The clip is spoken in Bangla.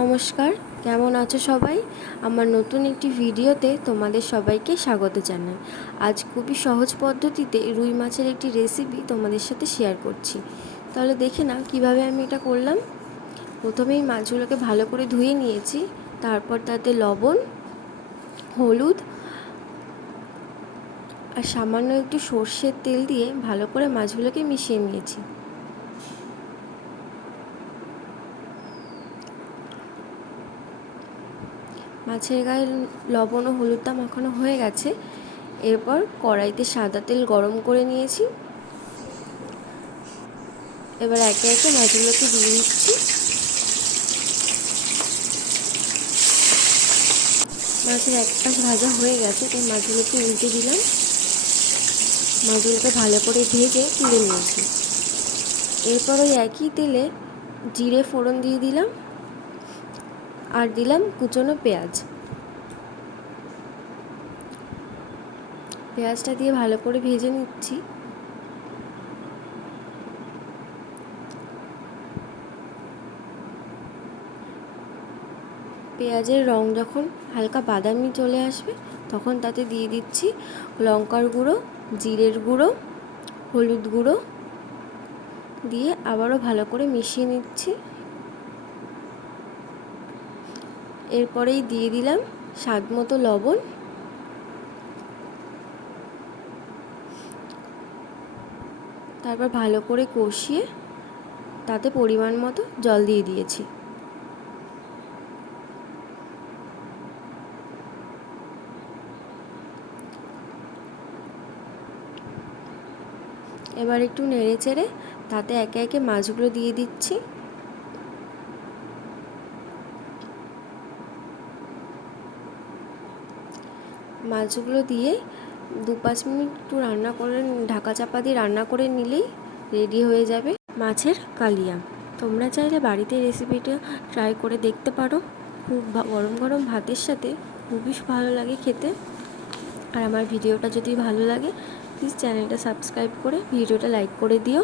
নমস্কার, কেমন আছো সবাই? আমার নতুন একটি ভিডিওতে তোমাদের সবাইকে স্বাগত জানাই। আজ খুবই সহজ পদ্ধতিতে রুই মাছের একটি রেসিপি তোমাদের সাথে শেয়ার করছি। তাহলে দেখে না কীভাবে আমি এটা করলাম। প্রথমেই মাছগুলোকে ভালো করে ধুয়ে নিয়েছি, তারপর তাতে লবণ, হলুদ আর সামান্য একটু সর্ষের তেল দিয়ে ভালো করে মাছগুলোকে মিশিয়ে নিয়েছি। মাছের গায়ে লবণ ও হলুদটা মাখানো হয়ে গেছে। এরপর কড়াইতে সাদা তেল গরম করে নিয়েছি। এবার একে একে মাছগুলোকে দিয়ে দিচ্ছি। মাছের এক পাশ ভাজা হয়ে গেছে, তাই মাছগুলোকে উল্টে দিলাম। মাছগুলোকে ভালো করে ভেজে তুলে নিয়েছি। এরপর ওই একই তেলে জিরে ফোড়ন দিয়ে দিলাম। আর দিলাম কুচনো পেঁয়াজ। পেঁয়াজটা দিয়ে ভালো করে ভেজে নিচ্ছি। পেঁয়াজের রং যখন হালকা বাদামি চলে আসবে, তখন তাতে দিয়ে দিচ্ছি লঙ্কার গুঁড়ো, জিরের গুঁড়ো, হলুদ গুঁড়ো। দিয়ে আবারও ভালো করে মিশিয়ে নিচ্ছি। এরপরেই দিয়ে দিলাম স্বাদ মতো লবণ। তারপর ভালো করে কষিয়ে তাতে পরিমাণ মতো জল দিয়ে দিয়েছি। এবার একটু নেড়ে চেড়ে তাতে একে একে মাছগুলো দিয়ে দিচ্ছি। মাছগুলো দিয়ে দু পাঁচ মিনিট একটু রান্না করে ঢাকা চাপা দিয়ে রান্না করে নিলেই রেডি হয়ে যাবে মাছের কালিয়া। তোমরা চাইলে বাড়িতে রেসিপিটা ট্রাই করে দেখতে পারো। খুব গরম গরম ভাতের সাথে খুবই ভালো লাগে খেতে। আর আমার ভিডিওটা যদি ভালো লাগে প্লিজ চ্যানেলটা সাবস্ক্রাইব করে ভিডিওটা লাইক করে দিও।